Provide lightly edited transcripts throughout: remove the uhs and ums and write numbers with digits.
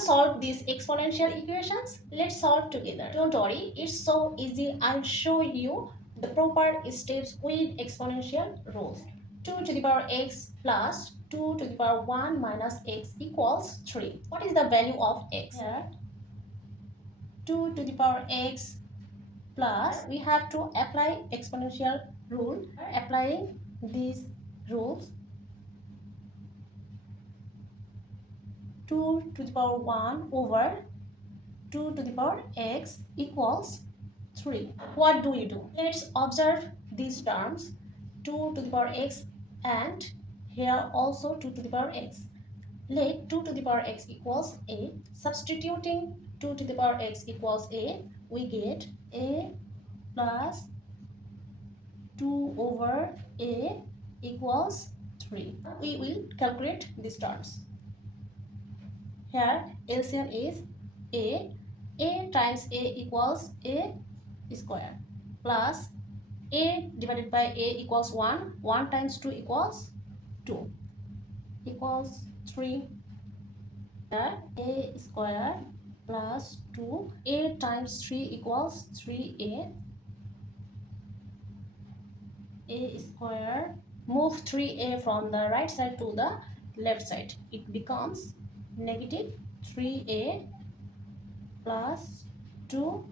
solve these exponential equations? Let's solve together. Don't worry, it's so easy. I'll show you the proper steps with exponential rules. 2 to the power x plus 2 to the power 1 minus x equals 3. What is the value of x? Here, 2 to the power x plus, we have to apply exponential rule. Applying these rules, 2 to the power 1 over 2 to the power x equals 3. What do you do? Let's observe these terms, 2 to the power x and here also 2 to the power x. Let 2 to the power x equals a. Substituting 2 to the power x equals a, we get a plus 2 over a equals 3. We will calculate these terms. Here LCM is a times a equals a square plus a divided by a equals 1, 1 times 2 equals 2 equals 3. Here a square plus 2, a times 3 equals 3a, a square, move 3a from the right side to the left side, it becomes negative 3a plus 2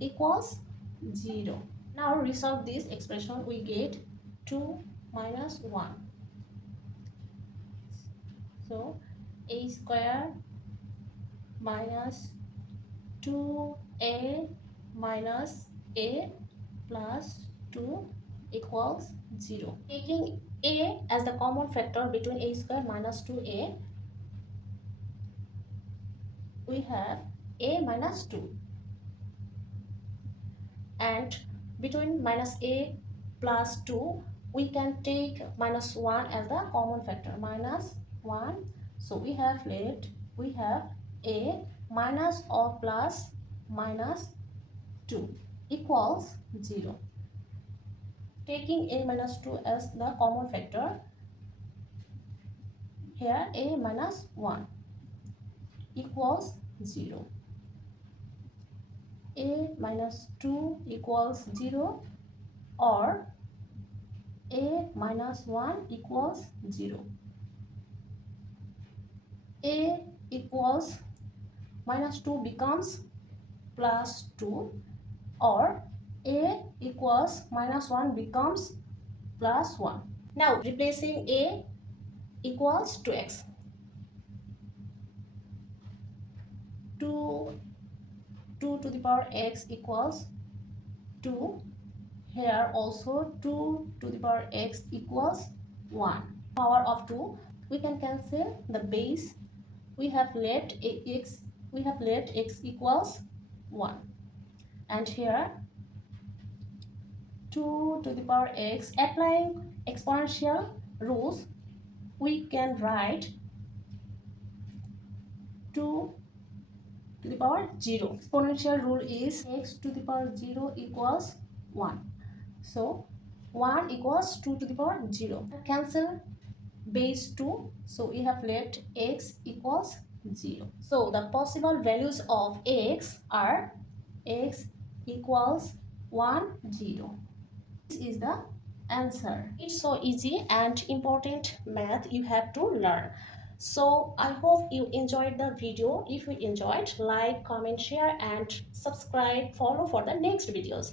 equals 0. Now resolve this expression, we get 2 minus 1. So a square minus 2a minus a plus 2 equals 0. Taking a as the common factor between a square minus 2a, we have a minus 2, and between minus a plus 2 we can take minus 1 as the common factor, minus 1. So we have a minus or plus minus 2 equals 0. Taking a minus 2 as the common factor, here a minus 1 equals 0. A minus 2 equals 0 or a minus 1 equals 0. A equals minus 2 becomes plus 2 or a equals minus 1 becomes plus 1. Now replacing a equals 2x. 2 to the power x equals 2. Here also 2 to the power x equals 1. Power of 2. We can cancel the base. We have left x equals 1. And here 2 to the power x. Applying exponential rules, we can write 2 to the power 0. Exponential rule is x to the power 0 equals 1. So 1 equals 2 to the power 0. Cancel base 2. So we have left x equals 0. So the possible values of x are x equals 1, 0. This is the answer. It's so easy and important math you have to learn. So I hope you enjoyed the video. If you enjoyed, like, comment, share and subscribe, follow for the next videos.